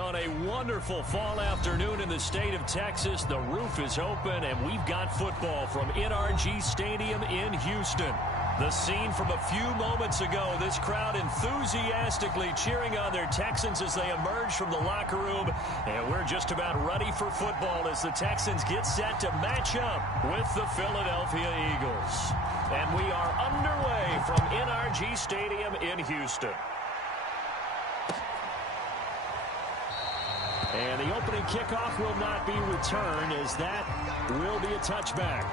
On a wonderful fall afternoon in the state of Texas, the roof is open, and we've got football from NRG Stadium in Houston. The scene from a few moments ago, this crowd enthusiastically cheering on their Texans as they emerge from the locker room, and we're just about ready for football as the Texans get set to match up with the Philadelphia Eagles. And we are underway from NRG Stadium in Houston. And the opening kickoff will not be returned, as that will be a touchback.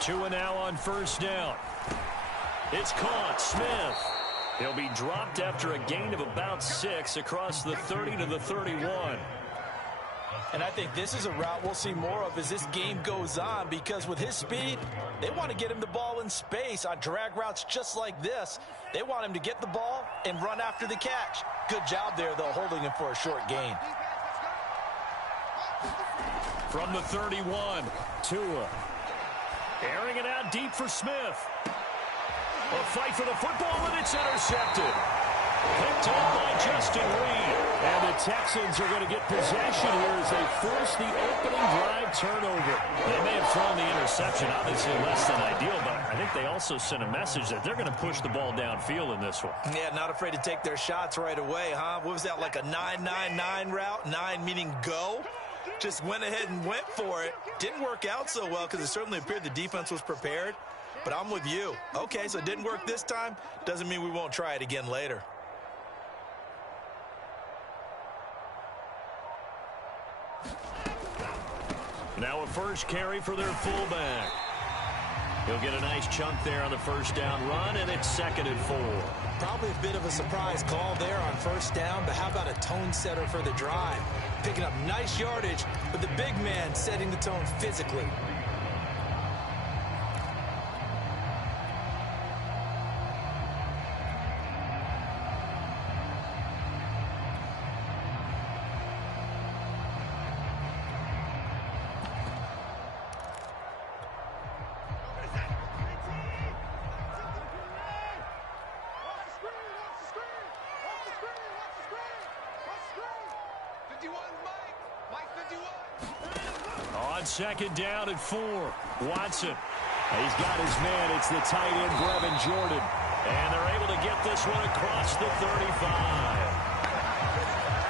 Two and now on first down. It's caught. Smith. He'll be dropped after a gain of about 6 across the 30 to the 31. And I think this is a route we'll see more of as this game goes on, because with his speed, they want to get him the ball in space on drag routes just like this. They want him to get the ball and run after the catch. Good job there, though, holding him for a short gain. From the 31, Tua. Airing it out deep for Smith. A fight for the football, and it's intercepted. Picked up by Justin Reed. And the Texans are going to get possession here as they force the opening drive turnover. They may have thrown the interception, obviously less than ideal, but I think they also sent a message that they're going to push the ball downfield in this one. Yeah, not afraid to take their shots right away, huh? What was that, like a 9-9-9 route? 9 meaning go? Just went ahead and went for it. Didn't work out so well because it certainly appeared the defense was prepared. But I'm with you. Okay, so it didn't work this time. Doesn't mean we won't try it again later. Now a first carry for their fullback. He'll get a nice chunk there on the first down run, and it's 2nd and 4. Probably a bit of a surprise call there on first down, but how about a tone setter for the drive? Picking up nice yardage, but the big man setting the tone physically. On 2nd down and 4, Watson. He's got his man. It's the tight end, Brevin Jordan. And they're able to get this one across the 35.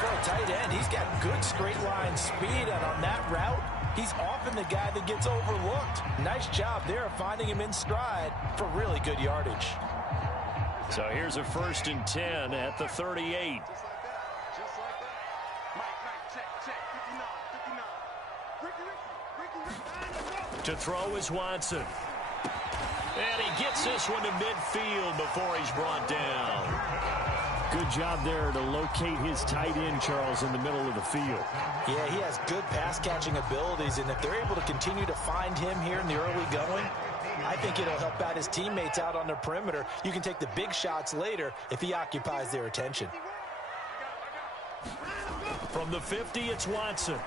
For a tight end, he's got good straight line speed, and on that route, he's often the guy that gets overlooked. Nice job there finding him in stride for really good yardage. So here's a 1st and 10 at the 38. To throw is Watson. And he gets this one to midfield before he's brought down. Good job there to locate his tight end, Charles, in the middle of the field. Yeah, he has good pass-catching abilities, and if they're able to continue to find him here in the early going, I think it'll help out his teammates out on the perimeter. You can take the big shots later if he occupies their attention. From the 50, it's Watson.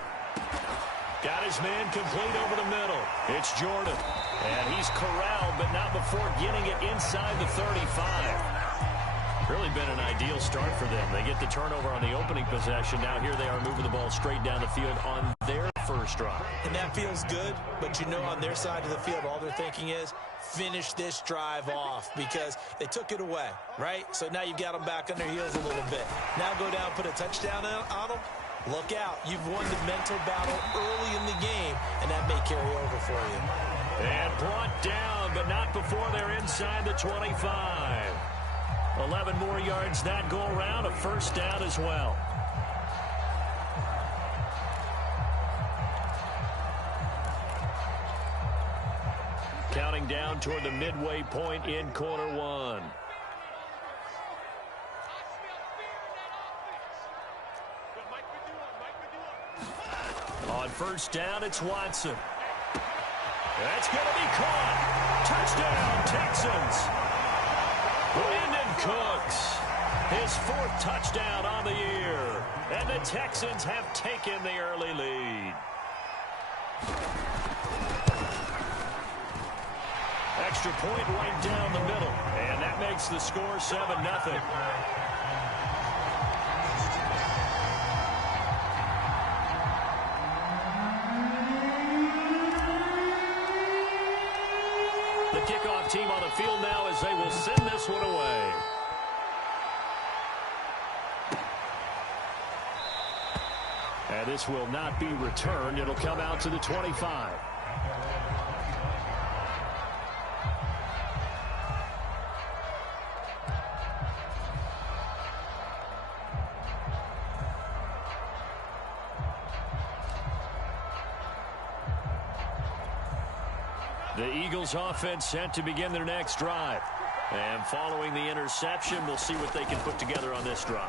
Got his man complete over the middle. It's Jordan. And he's corralled, but not before getting it inside the 35. Really been an ideal start for them. They get the turnover on the opening possession. Now here they are moving the ball straight down the field on their first drive. And that feels good, but you know on their side of the field, all they're thinking is finish this drive off because they took it away, right? So now you've got them back on their heels a little bit. Now go down, put a touchdown on them. Look out. You've won the mental battle early in the game, and that may carry over for you. And brought down, but not before they're inside the 25. 11 more yards that go around, a first down as well. Counting down toward the midway point in quarter one. On first down, it's Watson. That's going to be caught. Touchdown, Texans. Brandon Cooks, his 4th touchdown on the year. And the Texans have taken the early lead. Extra point right down the middle. And that makes the score 7-0. The kickoff team on the field now as they will send this one away. And this will not be returned. It'll come out to the 25. The Eagles offense set to begin their next drive. And following the interception, we'll see what they can put together on this drive.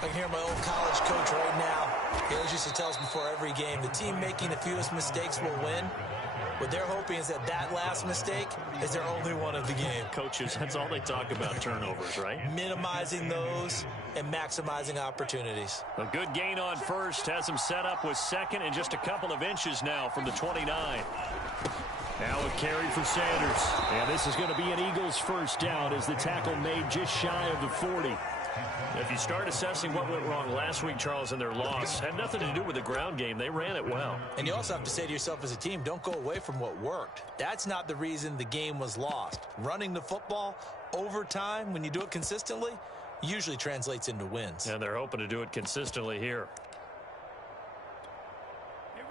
I can hear my old college coach right now. He always used to tell us before every game, the team making the fewest mistakes will win. What they're hoping is that that last mistake is their only one of the game. Coaches, that's all they talk about, turnovers, right? Minimizing those and maximizing opportunities. A good gain on first has him set up with second and just a couple of inches now from the 29. Now a carry for Sanders. And this is going to be an Eagles first down as the tackle made just shy of the 40. If you start assessing what went wrong last week, Charles, in their loss, had nothing to do with the ground game. They ran it well. And you also have to say to yourself as a team, don't go away from what worked. That's not the reason the game was lost. Running the football over time, when you do it consistently, usually translates into wins. And they're hoping to do it consistently here.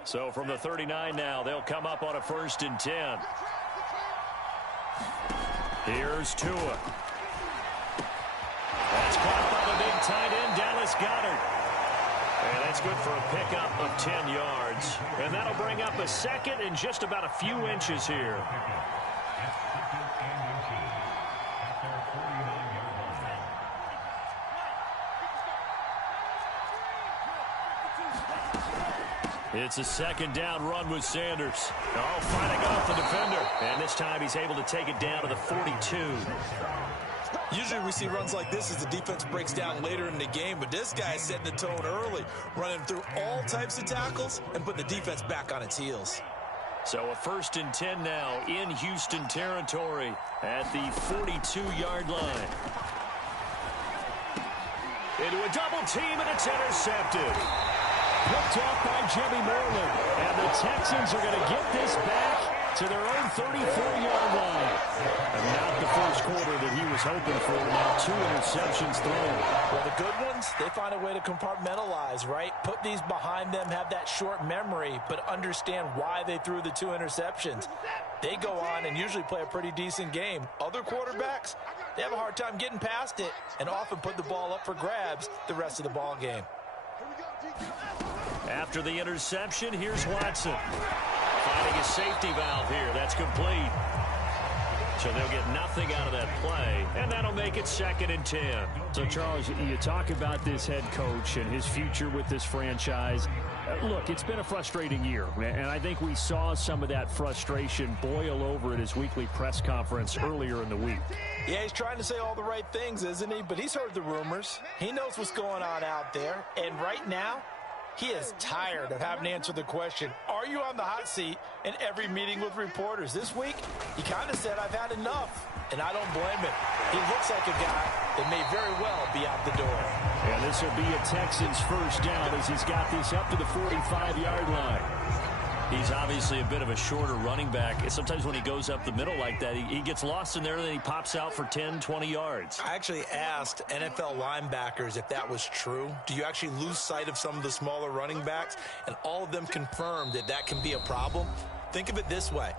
So from the 39 now, they'll come up on a 1st and 10. Here's Tua. That's caught by the big tight end, Dallas Goedert. And that's good for a pickup of 10 yards. And that'll bring up a second and just about a few inches here. It's a 2nd down run with Sanders. Oh, fighting off the defender. And this time he's able to take it down to the 42. Usually we see runs like this as the defense breaks down later in the game, but this guy is setting the tone early, running through all types of tackles and putting the defense back on its heels. So a 1st and 10 now in Houston territory at the 42-yard line. Into a double team, and it's intercepted. Picked off by Jimmy Moreland. And the Texans are going to get this back to their own 34-yard line. And not the first quarter that he was hoping for. Now 2 interceptions thrown. Well, the good ones, they find a way to compartmentalize, right? Put these behind them, have that short memory, but understand why they threw the 2 interceptions. They go on and usually play a pretty decent game. Other quarterbacks, they have a hard time getting past it and often put the ball up for grabs the rest of the ball game. After the interception, here's Watson. Finding a safety valve here. That's complete. So they'll get nothing out of that play, and that'll make it 2nd and 10. So, Charles, you talk about this head coach and his future with this franchise. Look, it's been a frustrating year, and I think we saw some of that frustration boil over at his weekly press conference earlier in the week. Yeah, he's trying to say all the right things, isn't he? But he's heard the rumors. He knows what's going on out there, and right now, he is tired of having to answer the question, are you on the hot seat in every meeting with reporters? This week, he kind of said, I've had enough, and I don't blame him. He looks like a guy that may very well be out the door. And this will be a Texans first down as he's got this up to the 45-yard line. He's obviously a bit of a shorter running back. Sometimes when he goes up the middle like that, he gets lost in there, and then he pops out for 10, 20 yards. I actually asked NFL linebackers if that was true. Do you actually lose sight of some of the smaller running backs? And all of them confirmed that that can be a problem. Think of it this way.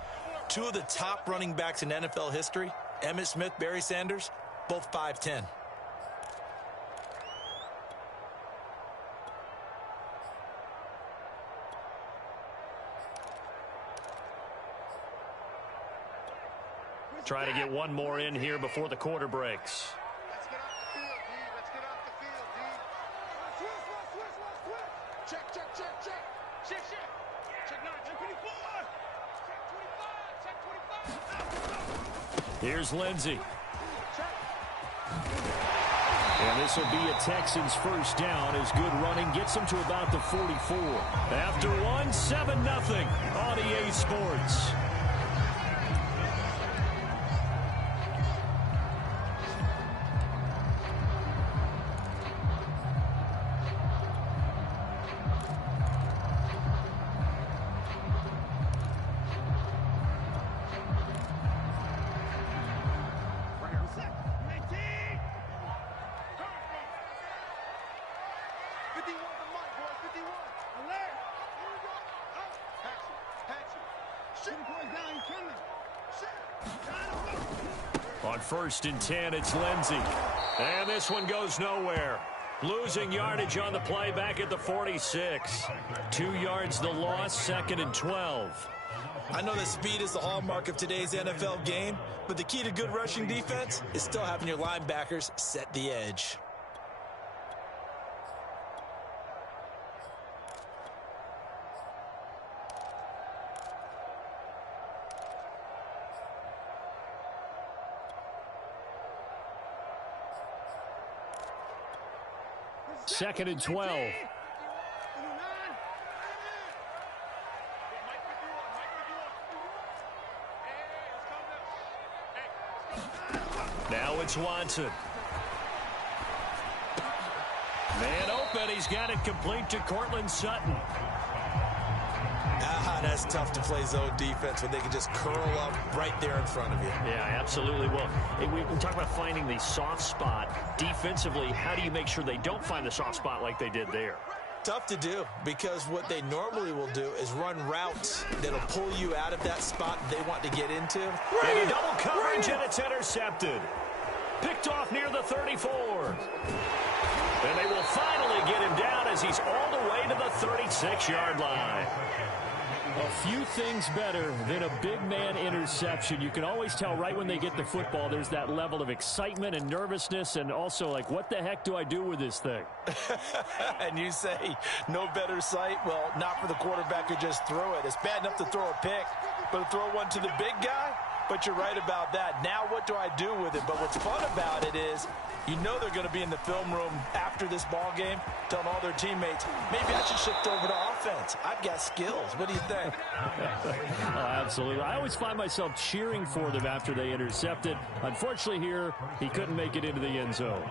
2 of the top running backs in NFL history, Emmitt Smith, Barry Sanders, both 5'10". Trying to get one more in here before the quarter breaks. Let's get off the field, D. Let's get off the field, D. Check, check, check, check. Shift, shift. Here's Lindsey. And this will be a Texans first down as good running gets them to about the 44. After one, 7-0 on EA Sports. On 1st and 10, it's Lindsey. And this one goes nowhere. Losing yardage on the play back at the 46. 2 yards the loss, 2nd and 12. I know that speed is the hallmark of today's NFL game, but the key to good rushing defense is still having your linebackers set the edge. Second and 12. Now it's Watson. Man open. He's got it complete to Cortland Sutton. That's tough to play zone defense when they can just curl up right there in front of you. Yeah, absolutely. Well, we talk about finding the soft spot. Defensively, how do you make sure they don't find the soft spot like they did there? Tough to do, because what they normally will do is run routes that'll pull you out of that spot they want to get into. And a double coverage, and it's intercepted. Picked off near the 34. And they will finally get him down as he's all the way to the 36-yard line. A few things better than a big man interception. You can always tell right when they get the football, there's that level of excitement and nervousness, and also like, what the heck do I do with this thing? And you say no better sight? Well, not for the quarterback who just threw it. It's bad enough to throw a pick, but to throw one to the big guy? But you're right about that. Now what do I do with it? But what's fun about it is you know they're going to be in the film room after this ball game telling all their teammates, maybe I should shift over to offense. I've got skills. What do you think? Absolutely. I always find myself cheering for them after they intercepted. Unfortunately here, he couldn't make it into the end zone.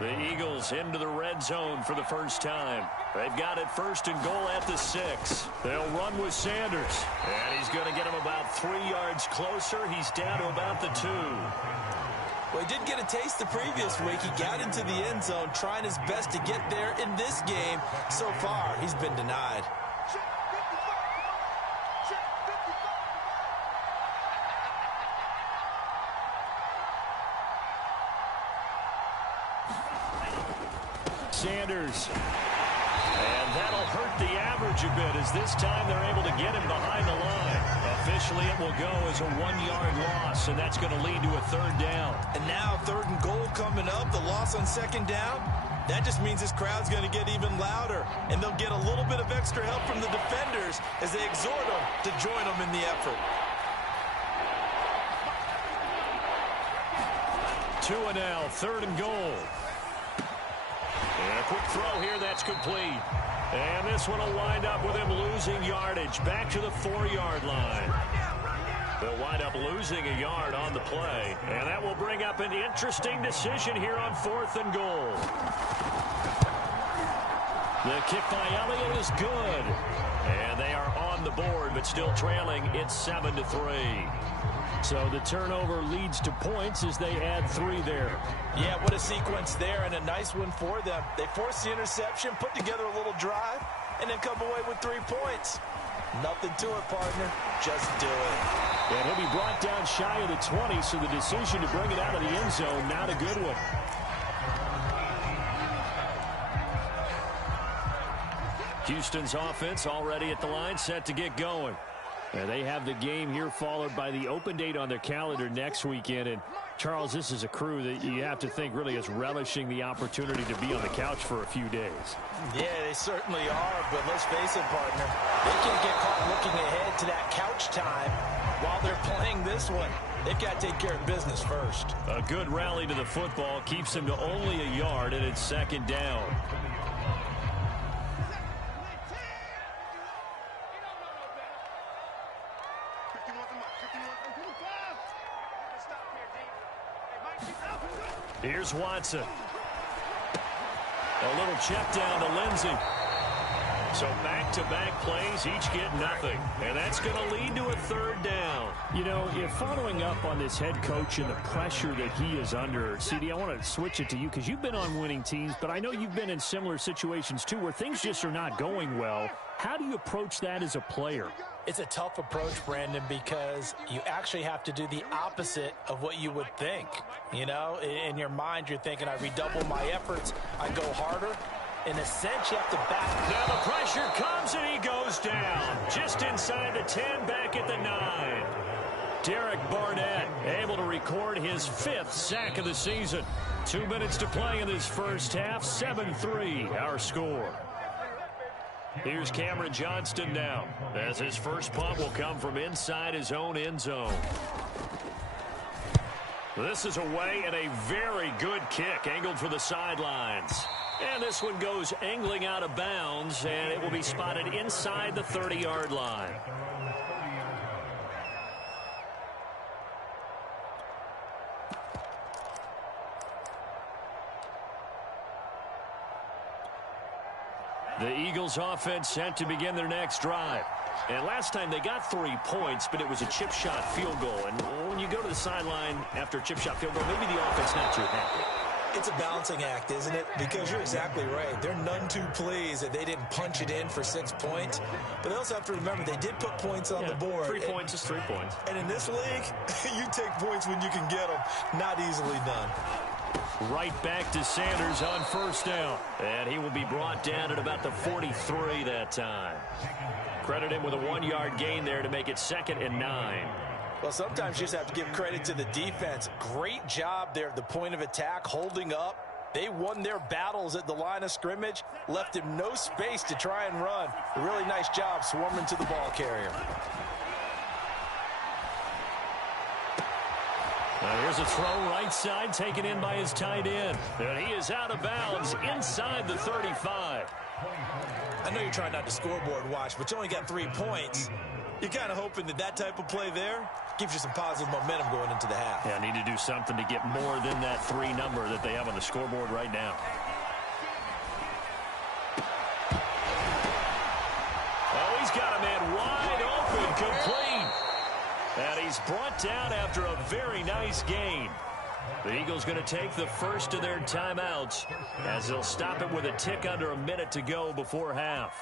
The Eagles into the red zone for the first time. They've got it 1st and goal at the 6. They'll run with Sanders. And he's going to get him about 3 yards closer. He's down to about the 2. Well, he did get a taste the previous week. He got into the end zone trying his best to get there in this game. So far, he's been denied. Sanders. And that'll hurt the average a bit as this time they're able to get him behind the line. Officially, it will go as a 1-yard loss, and that's going to lead to a 3rd down. And now 3rd and goal coming up, the loss on 2nd down. That just means this crowd's going to get even louder, and they'll get a little bit of extra help from the defenders as they exhort them to join them in the effort. 2 and now, 3rd and goal. And a quick throw here, that's complete. And this one will wind up with him losing yardage back to the 4-yard line. They'll wind up losing a yard on the play. And that will bring up an interesting decision here on 4th and goal. The kick by Elliott is good. And they are on the board, but still trailing. It's 7-3. So the turnover leads to points as they add 3 there. Yeah, what a sequence there, and a nice one for them. They force the interception, put together a little drive, and then come away with 3 points. Nothing to it, partner. Just do it. And he'll be brought down shy of the 20, so the decision to bring it out of the end zone, not a good one. Houston's offense already at the line, set to get going. And they have the game here followed by the open date on their calendar next weekend. And, Charles, this is a crew that you have to think really is relishing the opportunity to be on the couch for a few days. Yeah, they certainly are, but let's face it, partner. They can't get caught looking ahead to that couch time while they're playing this one. They've got to take care of business first. A good rally to the football keeps them to only a yard, and it's second down. Here's Watson. A little check down to Lindsey. So back-to-back plays, each get nothing. And that's going to lead to a third down. You know, if following up on this head coach and the pressure that he is under, CD, I want to switch it to you because you've been on winning teams, but I know you've been in similar situations too where things just are not going well. How do you approach that as a player? It's a tough approach, Brandon, because you actually have to do the opposite of what you would think. You know, in your mind, you're thinking, I redouble my efforts, I go harder. In a sense, you have to back. Now the pressure comes, and he goes down. Just inside the 10, back at the 9. Derek Barnett able to record his 5th sack of the season. 2 minutes to play in this first half. 7-3, our score. Here's Cameron Johnston now, as his first punt will come from inside his own end zone. This is away, and a very good kick angled for the sidelines. And this one goes angling out of bounds, and it will be spotted inside the 30-yard line. The Eagles offense set to begin their next drive. And last time they got 3 points, but it was a chip shot field goal. And when you go to the sideline after a chip shot field goal, maybe the offense not too happy. It's a balancing act, isn't it? Because you're exactly right. They're none too pleased that they didn't punch it in for 6 points. But they also have to remember they did put points on the board. 3 points is 3 points. And in this league, you take points when you can get them. Not easily done. Right back to Sanders on first down. And he will be brought down at about the 43 that time. Credit him with a 1-yard gain there to make it 2nd and 9. Well, sometimes you just have to give credit to the defense. Great job there at the point of attack, holding up. They won their battles at the line of scrimmage, left him no space to try and run. A really nice job swarming to the ball carrier. Now here's a throw right side taken in by his tight end. And he is out of bounds inside the 35. I know you're trying not to scoreboard watch, but you only got 3 points. You're kind of hoping that type of play there gives you some positive momentum going into the half. Yeah, need to do something to get more than that 3 number that they have on the scoreboard right now. Oh, he's got a man wide open, complete. And he's brought down after a very nice gain. The Eagles going to take the first of their timeouts as they'll stop it with a tick under a minute to go before half.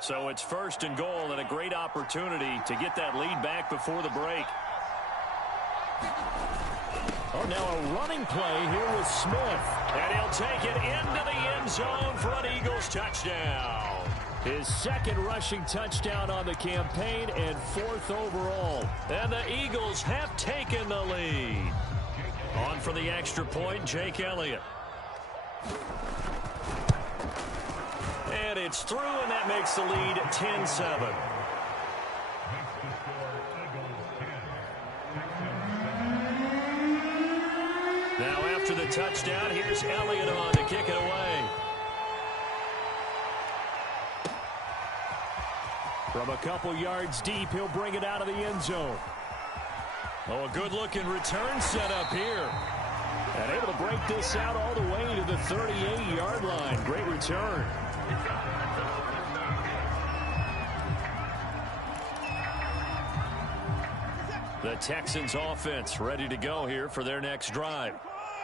So it's 1st and goal and a great opportunity to get that lead back before the break. Oh, now a running play here with Smith. And he'll take it into the end zone for an Eagles touchdown. His 2nd rushing touchdown on the campaign and 4th overall. And the Eagles have taken the lead. On for the extra point, Jake Elliott. And it's through, and that makes the lead 10-7. Now after the touchdown, here's Elliott on to kick it away. From a couple yards deep, he'll bring it out of the end zone. Oh, a good-looking return set up here. And able to break this out all the way to the 38-yard line. Great return. The Texans offense ready to go here for their next drive.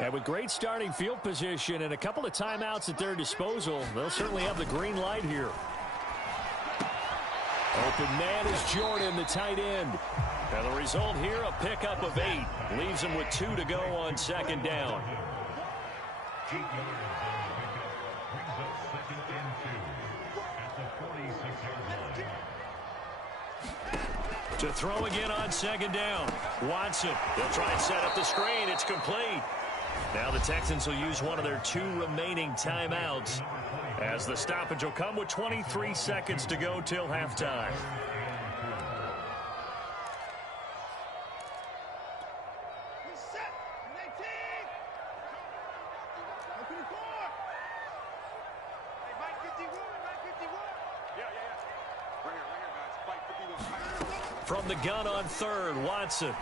And with great starting field position and a couple of timeouts at their disposal, they'll certainly have the green light here. Open man is Jordan, the tight end. And the result here, a pickup of 8. Leaves him with 2 to go on 2nd down. To throw again on 2nd down. Watson, they'll try and set up the screen. It's complete. Now the Texans will use one of their 2 remaining timeouts As the stoppage will come with 23 seconds to go till halftime. From the gun on third, Watson. And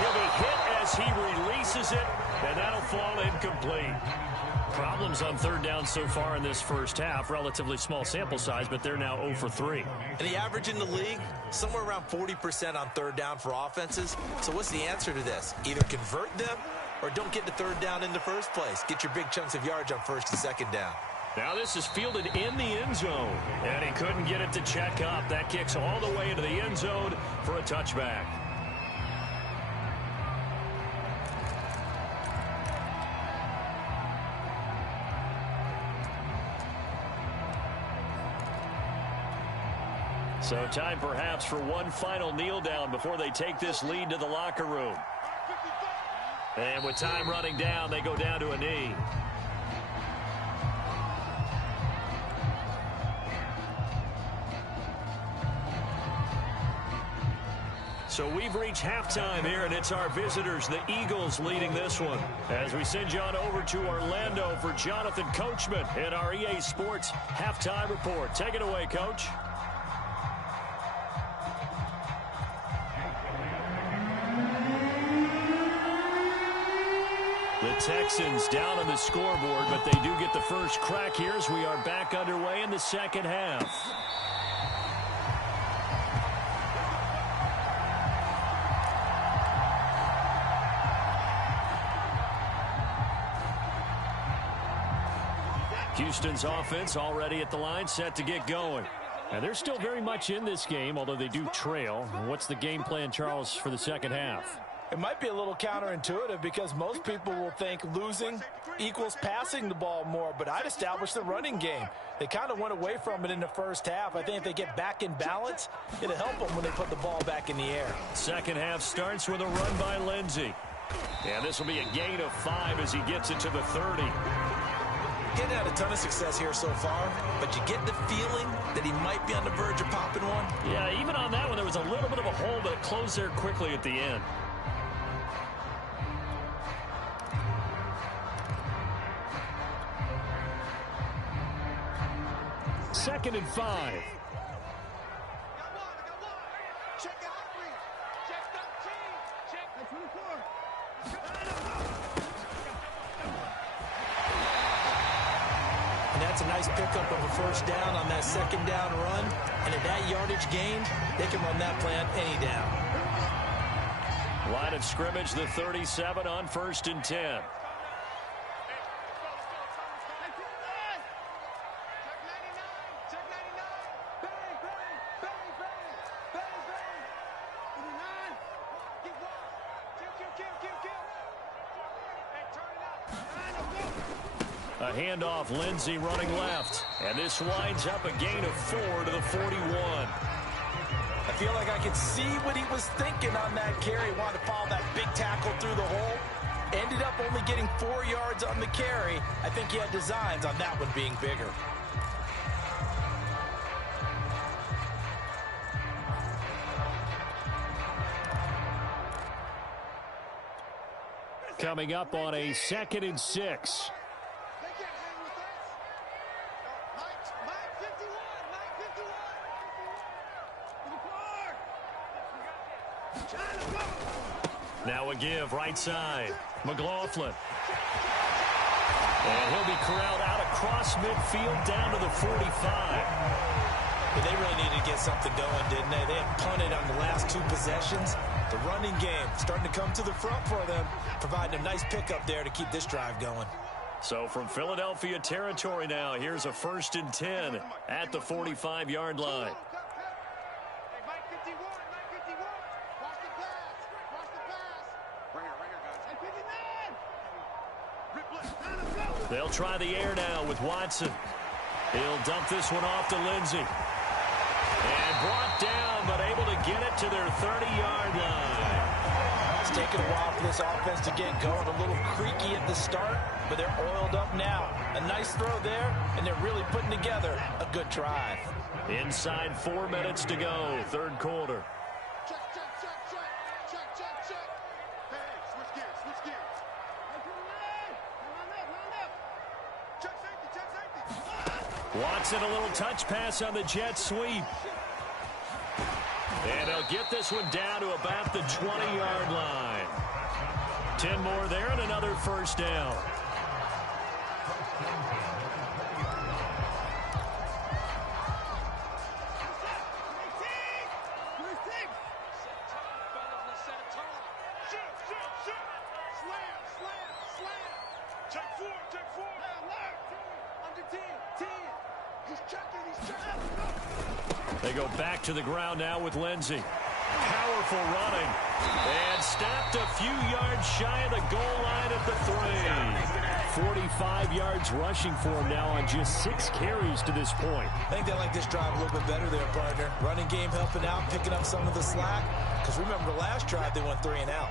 he'll be hit as he releases it, and that'll fall incomplete. Problems on third down so far in this first half. Relatively small sample size, but they're now 0 for 3. And the average in the league, somewhere around 40% on third down for offenses. So what's the answer to this? Either convert them or don't get the third down in the first place. Get your big chunks of yards on first and second down. Now this is fielded in the end zone, and he couldn't get it to check up. That kicks all the way into the end zone for a touchback. So time perhaps for one final kneel down before they take this lead to the locker room. And with time running down, they go down to a knee. So we've reached halftime here, and it's our visitors, the Eagles, leading this one. As we send you on over to Orlando for Jonathan Coachman in our EA Sports Halftime Report. Take it away, Coach. The Texans down on the scoreboard, but they do get the first crack here as we are back underway in the second half. Houston's offense already at the line, set to get going. And they're still very much in this game, although they do trail. What's the game plan, Charles, for the second half? It might be a little counterintuitive because most people will think losing equals passing the ball more, but I'd establish the running game. They kind of went away from it in the first half. I think if they get back in balance, it'll help them when they put the ball back in the air. Second half starts with a run by Lindsey. And this will be a gain of 5 as he gets it to the 30. Getting had a ton of success here so far, but you get the feeling that he might be on the verge of popping one. Yeah, even on that one, there was a little bit of a hole, but it closed there quickly at the end. Second and 5. That's a nice pickup of a first down on that second down run. And at that yardage gained, they can run that play on any down. Line of scrimmage, the 37 on 1st and 10. A handoff, Lindsey running left. And this winds up a gain of 4 to the 41. I feel like I could see what he was thinking on that carry. He wanted to follow that big tackle through the hole. Ended up only getting 4 yards on the carry. I think he had designs on that one being bigger. Coming up on a 2nd and 6. Now a give, right side. McLaughlin. And he'll be corralled out across midfield down to the 45. But they really needed to get something going, didn't they? They had punted on the last 2 possessions. The running game starting to come to the front for them, providing a nice pickup there to keep this drive going. So from Philadelphia territory now, here's a 1st and 10 at the 45-yard line. They'll try the air now with Watson. He'll dump this one off to Lindsey. And brought down, but able to get it to their 30-yard line. It's taken a while for this offense to get going. A little creaky at the start, but they're oiled up now. A nice throw there, and they're really putting together a good drive. Inside 4 minutes to go, third quarter. Check, check, check, check. Check, check, check. Hey, switch gears, switch gears. Check safety, check safety. Watson, a little touch pass on the jet sweep. And they'll get this one down to about the 20-yard line. 10 more there and another first down. They go back to the ground now with Lindsey. Powerful running. And snapped a few yards shy of the goal line at the 3. 45 yards rushing for him now on just 6 carries to this point. I think they like this drive a little bit better there, partner. Running game helping out, picking up some of the slack. Because remember, the last drive, they went 3 and out.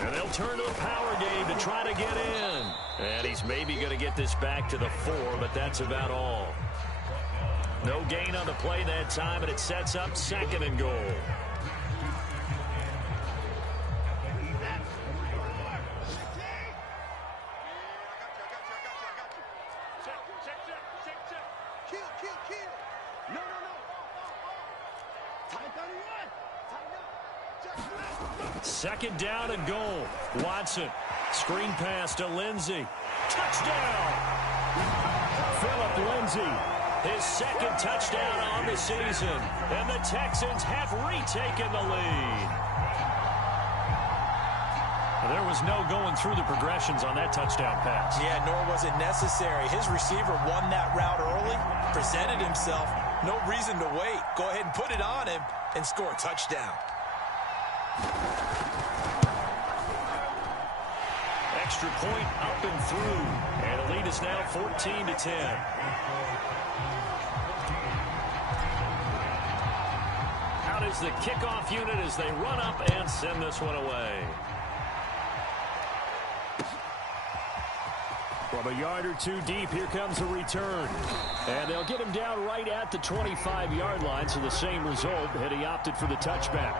And they'll turn to the power game to try to get in. And he's maybe going to get this back to the 4, but that's about all. No gain on the play that time, and it sets up 2nd and goal. Second down and goal. Watson. Screen pass to Lindsey. Touchdown! Phillip Lindsey. His 2nd touchdown on the season. And the Texans have retaken the lead. There was no going through the progressions on that touchdown pass. Yeah, nor was it necessary. His receiver won that route early, presented himself. No reason to wait. Go ahead and put it on him and score a touchdown. Extra point up and through. And the lead is now 14-10. Out is the kickoff unit as they run up and send this one away. From a yard or 2 deep, here comes a return. And they'll get him down right at the 25-yard line, so the same result, had he opted for the touchback.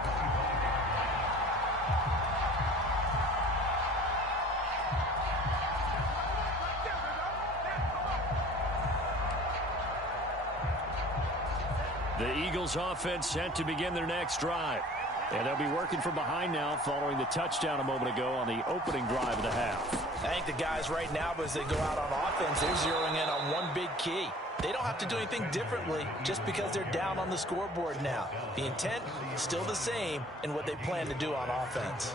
The Eagles offense set to begin their next drive. And they'll be working from behind now following the touchdown a moment ago on the opening drive of the half. I think the guys right now, as they go out on offense, they're zeroing in on one big key. They don't have to do anything differently just because they're down on the scoreboard now. The intent is still the same in what they plan to do on offense.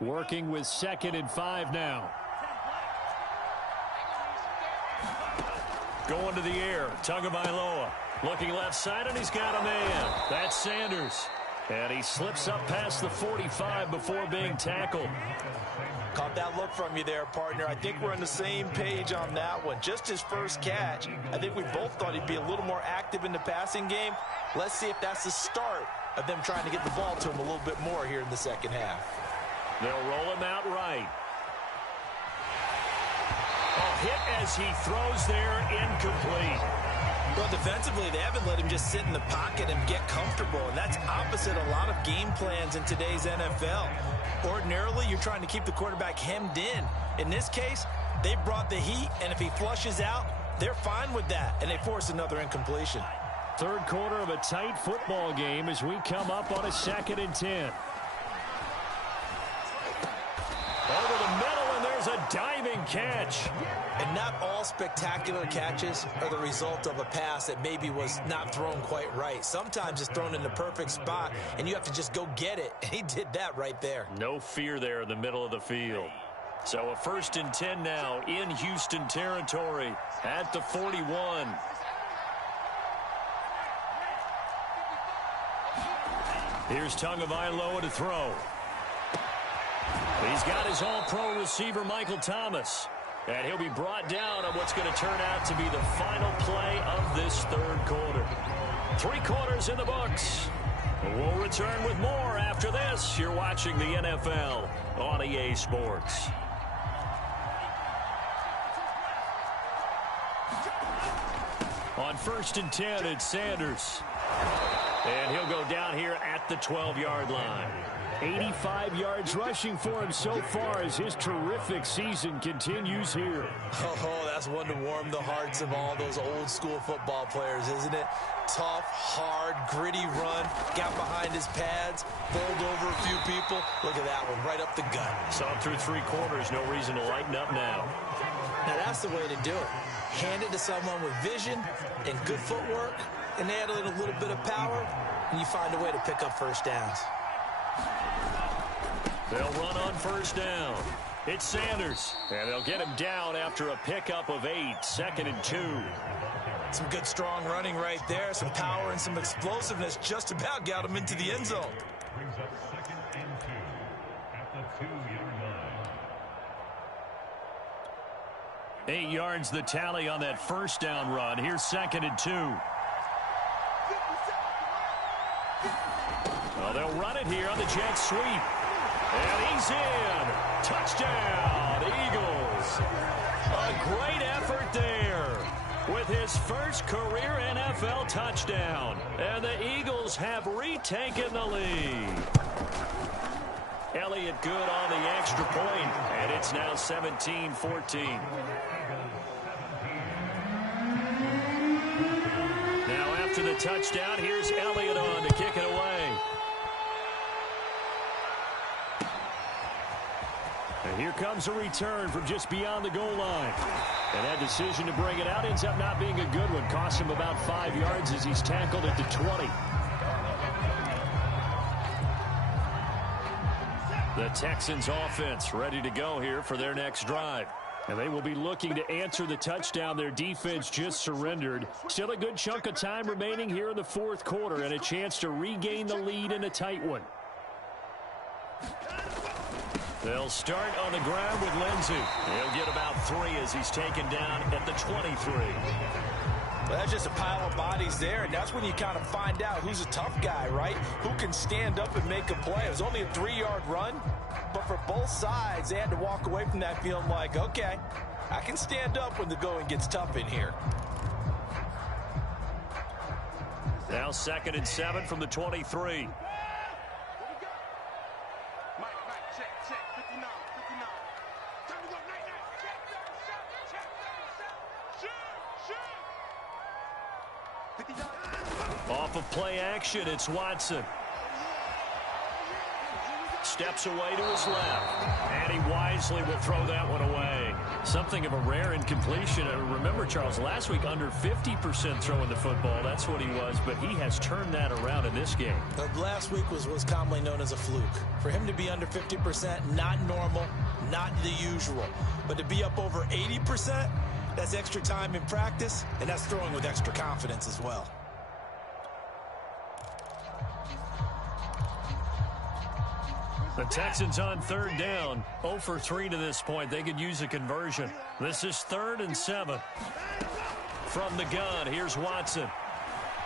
Working with 2nd and 5 now. Going to the air. Tagovailoa looking left side, and he's got a man. That's Sanders. And he slips up past the 45 before being tackled. Caught that look from you there, partner. I think we're on the same page on that one. Just his first catch. I think we both thought he'd be a little more active in the passing game. Let's see if that's the start of them trying to get the ball to him a little bit more here in the second half. They'll roll him out right. A hit as he throws there, incomplete. Well, defensively, they haven't let him just sit in the pocket and get comfortable, and that's opposite a lot of game plans in today's NFL. Ordinarily, you're trying to keep the quarterback hemmed in. In this case, they brought the heat, and if he flushes out, they're fine with that, and they force another incompletion. Third quarter of a tight football game as we come up on a 2nd and 10. Over the middle, and there's was a diving catch. And not all spectacular catches are the result of a pass that maybe was not thrown quite right. Sometimes it's thrown in the perfect spot, and you have to just go get it. And he did that right there. No fear there in the middle of the field. So a 1st and 10 now in Houston territory at the 41. Here's Tagovailoa to throw. He's got his all-pro receiver, Michael Thomas. And he'll be brought down on what's going to turn out to be the final play of this 3rd quarter. 3 quarters in the books. We'll return with more after this. You're watching the NFL on EA Sports. On 1st and 10, it's Sanders. And he'll go down here at the 12-yard line. 85 yards rushing for him so far as his terrific season continues here. Oh, that's one to warm the hearts of all those old-school football players, isn't it? Tough, hard, gritty run. Got behind his pads, bowled over a few people. Look at that one, right up the gut. Saw him through 3 quarters. No reason to lighten up now. Now, that's the way to do it. Hand it to someone with vision and good footwork, and add a little bit of power, and you find a way to pick up first downs. They'll run on 1st down. It's Sanders, and they'll get him down after a pickup of 8, 2nd and 2. Some good, strong running right there. Some power and some explosiveness just about got him into the end zone. Brings up 2nd and 2 at the 2-yard line. 8 yards the tally on that 1st down run. Here's 2nd and 2. Well, they'll run it here on the jet sweep. And he's in. Touchdown, Eagles. A great effort there with his first career NFL touchdown. And the Eagles have retaken the lead. Elliott good on the extra point, and it's now 17-14. Now after the touchdown, here's Elliott on to kick it away. And here comes a return from just beyond the goal line. And that decision to bring it out ends up not being a good one. Cost him about 5 yards as he's tackled at the 20. The Texans offense ready to go here for their next drive. And they will be looking to answer the touchdown their defense just surrendered. Still a good chunk of time remaining here in the 4th quarter and a chance to regain the lead in a tight one. They'll start on the ground with Lindsey. He'll get about 3 as he's taken down at the 23. Well, that's just a pile of bodies there, and that's when you kind of find out who's a tough guy, right? Who can stand up and make a play. It was only a 3-yard run, but for both sides, they had to walk away from that feeling like, okay, I can stand up when the going gets tough in here. Now 2nd and 7 from the 23. Off of play action, it's Watson. Steps away to his left. And he wisely will throw that one away. Something of a rare incompletion. Remember, Charles, last week under 50% throwing the football. That's what he was, but he has turned that around in this game. Last week was commonly known as a fluke. For him to be under 50%, not normal, not the usual. But to be up over 80%, that's extra time in practice, and that's throwing with extra confidence as well. The Texans on 3rd down, 0 for 3 to this point. They could use a conversion. This is 3rd and 7. From the gun, here's Watson.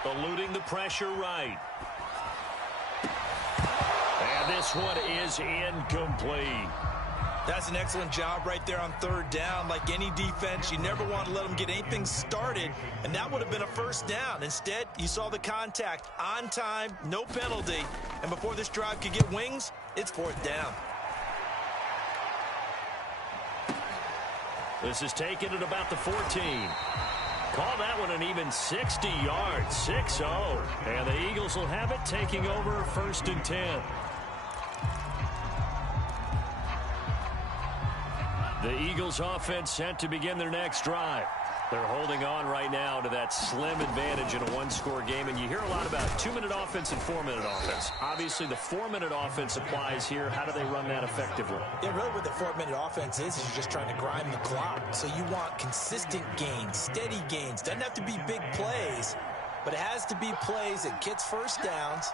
Eluding the pressure right. And this one is incomplete. That's an excellent job right there on 3rd down. Like any defense, you never want to let them get anything started, and that would have been a 1st down. Instead, you saw the contact on time, no penalty, and before this drive could get wings, it's 4th down. This is taken at about the 14. Call that one an even 60 yards, 6-0. And the Eagles will have it, taking over 1st and 10. The Eagles offense set to begin their next drive. They're holding on right now to that slim advantage in a one-score game, and you hear a lot about 2-minute offense and 4-minute offense. Obviously, the 4-minute offense applies here. How do they run that effectively? Yeah, really what the 4-minute offense is you're just trying to grind the clock. So you want consistent gains, steady gains. Doesn't have to be big plays, but it has to be plays that gets first downs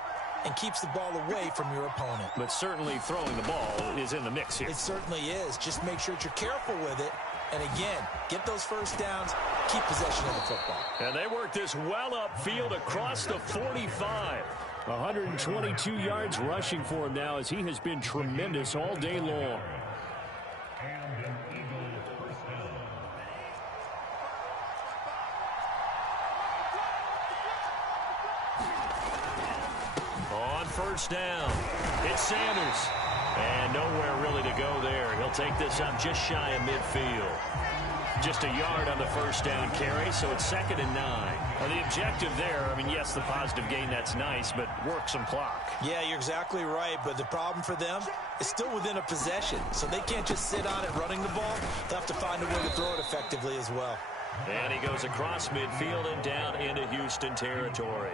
and keeps the ball away from your opponent. But certainly throwing the ball is in the mix here. It certainly is. Just make sure that you're careful with it. And again, get those first downs, keep possession of the football. And they work this well upfield across the 45. 122 yards rushing for him now as he has been tremendous all day long. And an Eagle first down. On first down, it's Sanders. And nowhere really to go there. He'll take this up just shy of midfield. Just a yard on the first down carry, so it's 2nd and 9. Well, the objective there, I mean, yes, the positive gain, that's nice, but work some clock. Yeah, you're exactly right, but the problem for them is still within a possession, so they can't just sit on it running the ball. They'll have to find a way to throw it effectively as well. And he goes across midfield and down into Houston territory.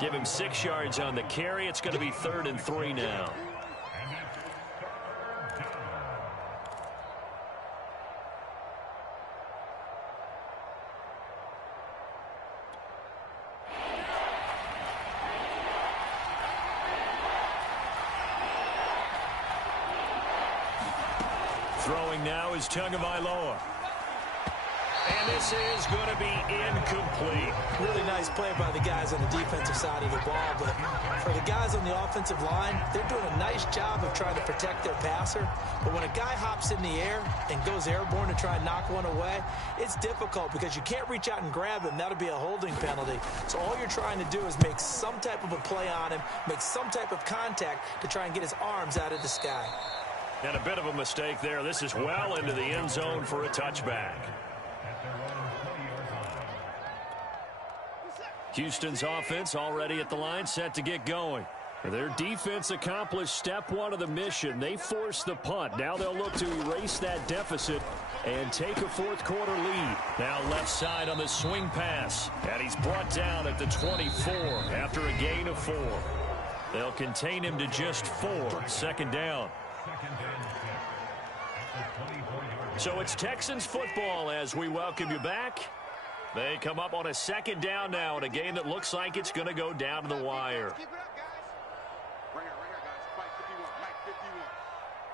Give him 6 yards on the carry. It's going to be 3rd and 3 now. Throwing now is Tagovailoa. And this is going to be incomplete. Really nice play by the guys on the defensive side of the ball, but for the guys on the offensive line, they're doing a nice job of trying to protect their passer. But when a guy hops in the air and goes airborne to try and knock one away, it's difficult because you can't reach out and grab him. That'll be a holding penalty. So all you're trying to do is make some type of a play on him, make some type of contact to try and get his arms out of the sky. And a bit of a mistake there. This is well into the end zone for a touchback. Houston's offense already at the line, set to get going. Their defense accomplished step 1 of the mission. They forced the punt. Now they'll look to erase that deficit and take a fourth-quarter lead. Now left side on the swing pass. And he's brought down at the 24 after a gain of 4. They'll contain him to just 4. 2nd down. So it's Texans football as we welcome you back. They come up on a 2nd down now in a game that looks like it's going to go down to the wire. Keep it up, guys. Right here, guys. Fight 51. Mike 51.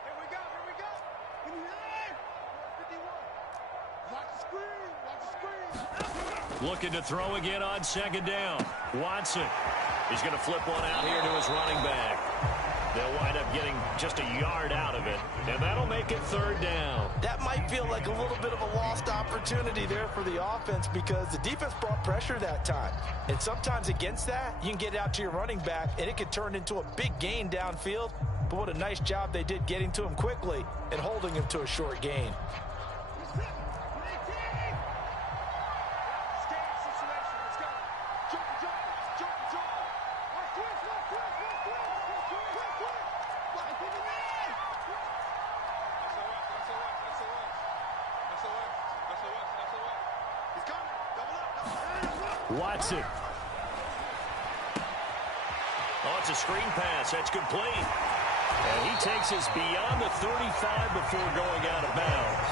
Here we go. Here we go. Give me that. 51. Watch the screen. Watch the screen. Looking to throw again on 2nd down. Watson. He's going to flip one out here to his running back. They'll wind up getting just a yard out of it, and that'll make it 3rd down. That might feel like a little bit of a lost opportunity there for the offense because the defense brought pressure that time. And sometimes against that, you can get out to your running back, and it can turn into a big gain downfield. But what a nice job they did getting to him quickly and holding him to a short gain. Watson. Oh, it's a screen pass. That's complete. And he takes us beyond the 35 before going out of bounds.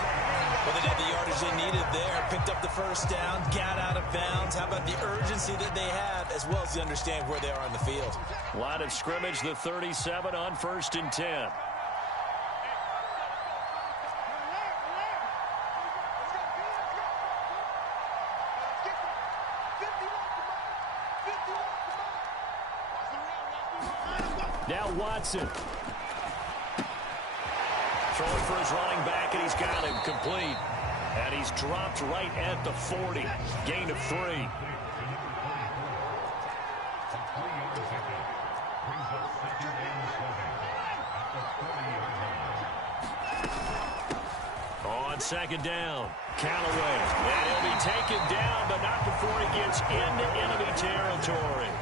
Well, they did the yardage they needed there. Picked up the first down, got out of bounds. How about the urgency that they have as well as the understanding where they are on the field? Line of scrimmage, the 37 on 1st and 10. Now Watson. Throwing for his running back, and he's got him complete. And he's dropped right at the 40. Gain of 3. On 2nd down, Callaway. And he'll be taken down, but not before he gets into enemy territory.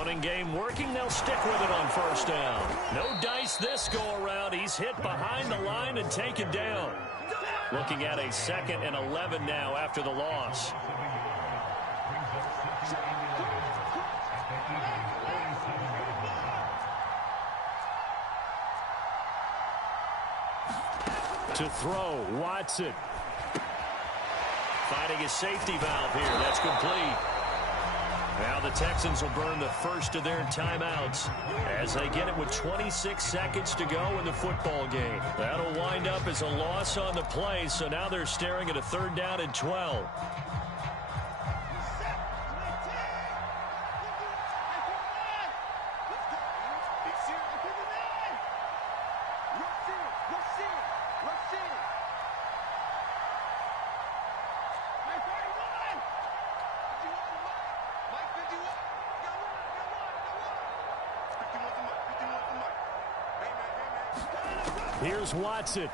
Running game working. They'll stick with it on first down. No dice this go-around. He's hit behind the line and taken down. Looking at a 2nd and 11 now after the loss. To throw, Watson. Finding his safety valve here. That's complete. Now the Texans will burn the first of their timeouts as they get it with 26 seconds to go in the football game. That'll wind up as a loss on the play, so now they're staring at a 3rd down and 12. Here's Watson.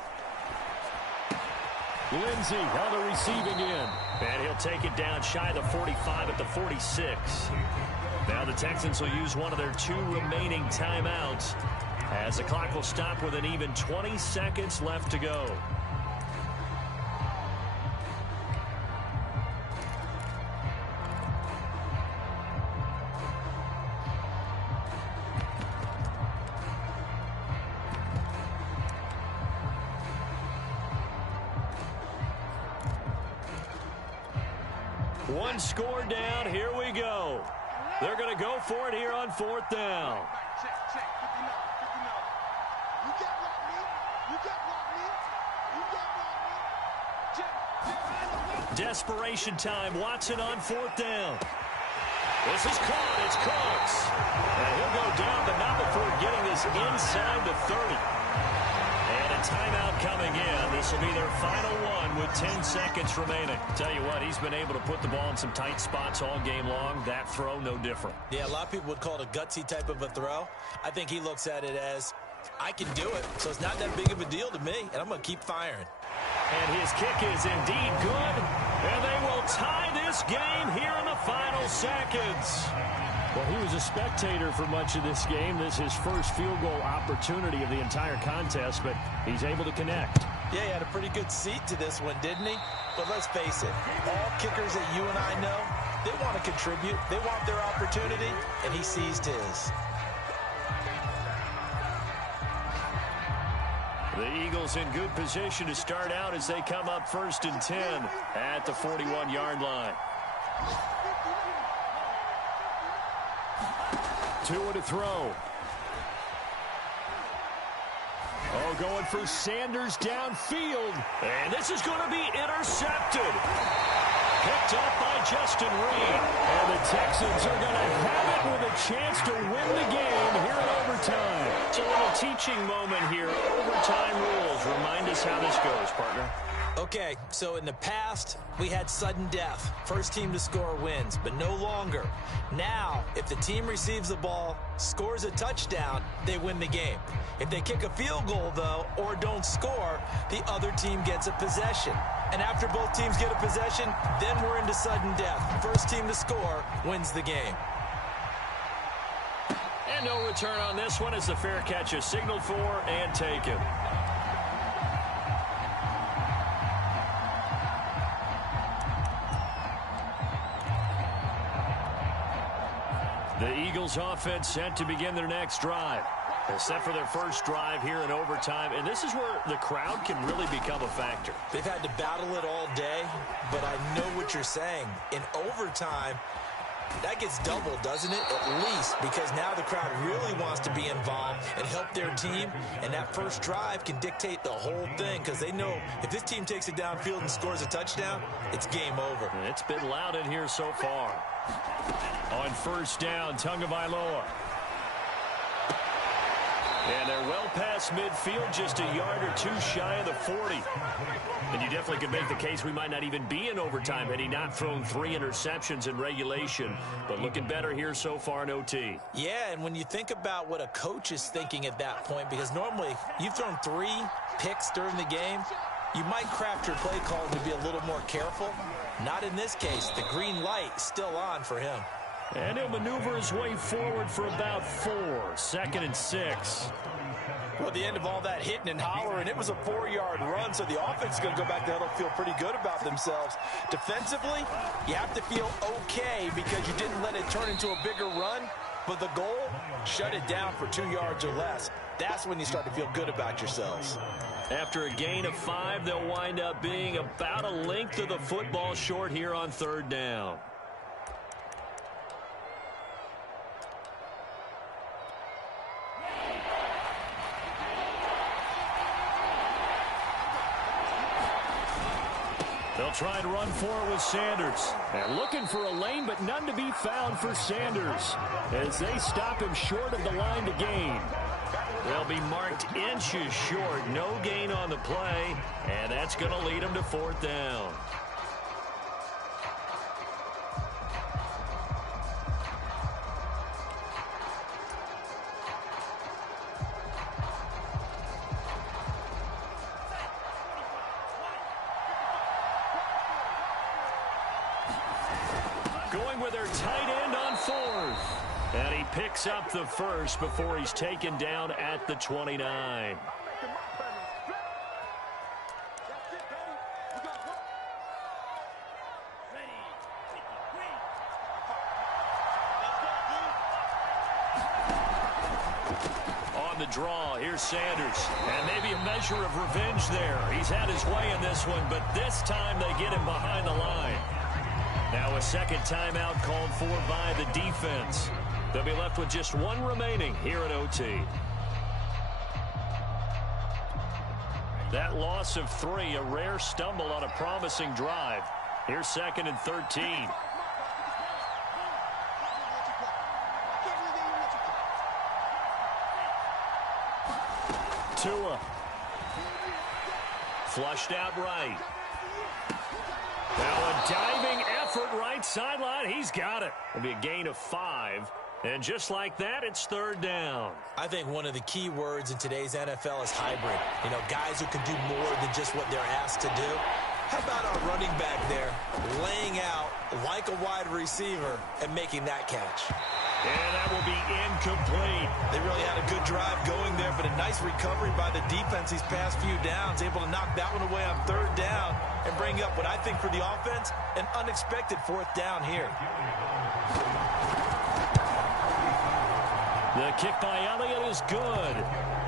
Lindsey on the receiving end. And he'll take it down shy of the 45 at the 46. Now the Texans will use one of their 2 remaining timeouts as the clock will stop with an even 20 seconds left to go. One score down. Here we go. They're going to go for it here on 4th down. Desperation time. Watson on 4th down. This is caught. It's Cooks. And he'll go down, but not before getting this inside the 30. And a timeout coming in. This will be their final one with 10 seconds remaining. Tell you what, he's been able to put the ball in some tight spots all game long. That throw, no different. Yeah, a lot of people would call it a gutsy type of a throw. I think he looks at it as, I can do it, so it's not that big of a deal to me, and I'm going to keep firing. And his kick is indeed good. And they will tie this game here in the final seconds. Well, he was a spectator for much of this game. This is his first field goal opportunity of the entire contest, but he's able to connect. Yeah, he had a pretty good seat to this one, didn't he? But let's face it, all kickers that you and I know, they want to contribute. They want their opportunity, and he seized his. The Eagles in good position to start out as they come up 1st and 10 at the 41-yard line. 2 to throw. Oh, going for Sanders downfield. And this is going to be intercepted. Picked up by Justin Reed. And the Texans are going to have it with a chance to win the game here in overtime. It's a little teaching moment here. Overtime rules. Remind us how this goes, partner. Okay, so in the past, we had sudden death. First team to score wins, but no longer. Now, if the team receives the ball, scores a touchdown, they win the game. If they kick a field goal, though, or don't score, the other team gets a possession. And after both teams get a possession, then we're into sudden death. First team to score wins the game. And no return on this one as the fair catch is signaled for and taken. The Eagles offense set to begin their next drive. They're set for their first drive here in overtime, and this is where the crowd can really become a factor. They've had to battle it all day, but I know what you're saying. In overtime, that gets doubled, doesn't it? At least, because now the crowd really wants to be involved and help their team, and that first drive can dictate the whole thing because they know if this team takes it downfield and scores a touchdown, it's game over. And it's been loud in here so far. On first down, Tagovailoa. And they're well past midfield, just a yard or two shy of the 40. And you definitely could make the case we might not even be in overtime had he not thrown 3 interceptions in regulation. But looking better here so far in OT. Yeah, and when you think about what a coach is thinking at that point, because normally you've thrown 3 picks during the game, you might craft your play call to be a little more careful. Not in this case. The green light is still on for him. And he'll maneuver his way forward for about 4. 2nd and 6. Well, at the end of all that hitting and hollering, it was a 4-yard run, so the offense is going to go back there and feel pretty good about themselves. Defensively, you have to feel okay because you didn't let it turn into a bigger run, but the goal, shut it down for 2 yards or less. That's when you start to feel good about yourselves. After a gain of 5, they'll wind up being about a length of the football short here on 3rd down. They'll try and run for it with Sanders. And looking for a lane, but none to be found for Sanders as they stop him short of the line to gain. They'll be marked inches short. No gain on the play, and that's going to lead them to 4th down. Going with their tight end on 4th. And he picks up the first before he's taken down at the 29. On the draw, here's Sanders. And maybe a measure of revenge there. He's had his way in this one, but this time they get him behind the line. Now a second timeout called for by the defense. They'll be left with just 1 remaining here at OT. That loss of 3, a rare stumble on a promising drive. Here's 2nd and 13. Tua. Flushed out right. Now a diving effort right sideline. He's got it. It'll be a gain of 5. And just like that, it's 3rd down. I think one of the key words in today's NFL is hybrid. You know, guys who can do more than just what they're asked to do. How about our running back there laying out like a wide receiver and making that catch? And that will be incomplete. They really had a good drive going there, but a nice recovery by the defense these past few downs, able to knock that one away on 3rd down and bring up what I think for the offense, an unexpected 4th down here. The kick by Elliott is good.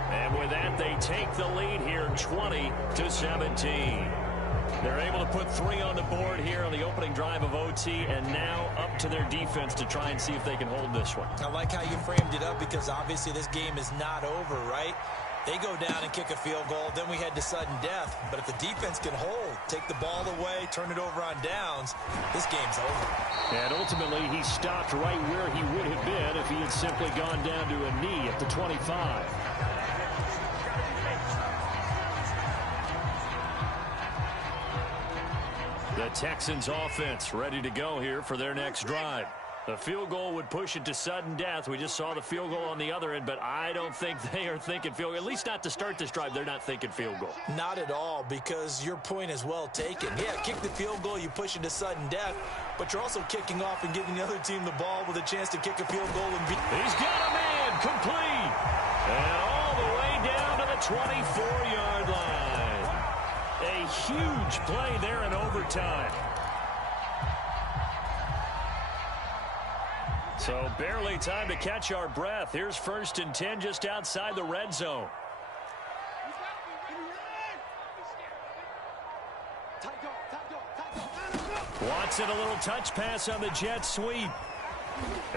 And with that, they take the lead here 20-17. They're able to put 3 on the board here on the opening drive of OT, and now up to their defense to try and see if they can hold this one. I like how you framed it up because obviously this game is not over, right? They go down and kick a field goal, then we head to sudden death. But if the defense can hold, take the ball away, turn it over on downs, this game's over. And ultimately, he stopped right where he would have been if he had simply gone down to a knee at the 25. The Texans offense ready to go here for their next drive. The field goal would push it to sudden death. We just saw the field goal on the other end, but I don't think they are thinking field goal. At least not to start this drive. They're not thinking field goal. Not at all, because your point is well taken. Yeah, kick the field goal, you push it to sudden death, but you're also kicking off and giving the other team the ball with a chance to kick a field goal and beat. He's got a man, complete. And all the way down to the 24-yard line. A huge play there in overtime. So barely time to catch our breath. Here's 1st and 10 just outside the red zone. Watson, a little touch pass on the jet sweep.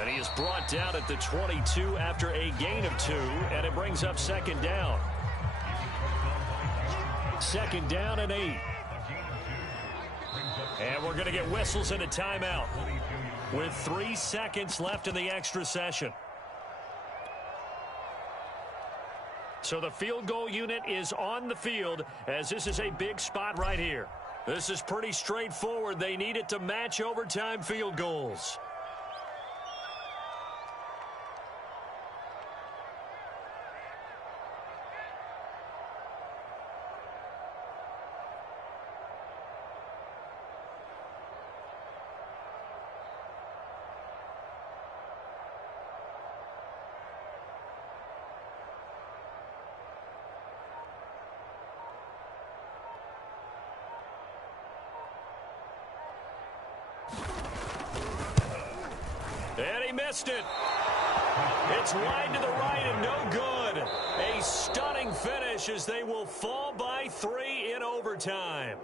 And he is brought down at the 22 after a gain of 2, and it brings up 2nd down. 2nd down and 8. And we're going to get whistles and a timeout with 3 seconds left in the extra session. So the field goal unit is on the field as this is a big spot right here. This is pretty straightforward. They need it to match overtime field goals. And he missed it. It's wide to the right and no good. A stunning finish as they will fall by 3 in overtime.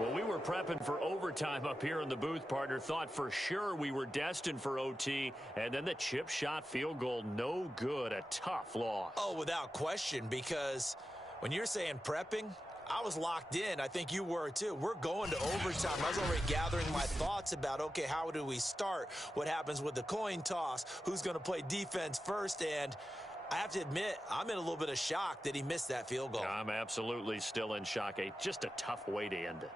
Well, we were prepping for overtime up here in the booth, partner. Thought for sure we were destined for OT. And then the chip shot field goal, no good. A tough loss. Oh, without question, because when you're saying prepping, I was locked in. I think you were too. We're going to overtime. I was already gathering my thoughts about, okay, how do we start? What happens with the coin toss? Who's going to play defense first? And I have to admit, I'm in a little bit of shock that he missed that field goal. I'm absolutely still in shock. Just a tough way to end it.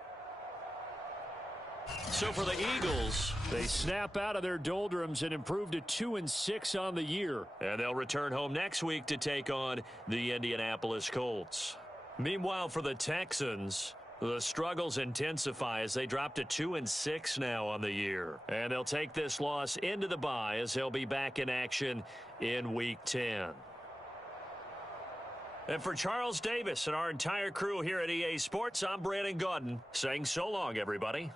So for the Eagles, They snap out of their doldrums and improve to 2-6 on the year. and they'll return home next week to take on the Indianapolis Colts. Meanwhile, for the Texans, the struggles intensify as they drop to 2-6 now on the year. And they'll take this loss into the bye as they'll be back in action in Week 10. And for Charles Davis and our entire crew here at EA Sports, I'm Brandon Gaudin saying so long, everybody.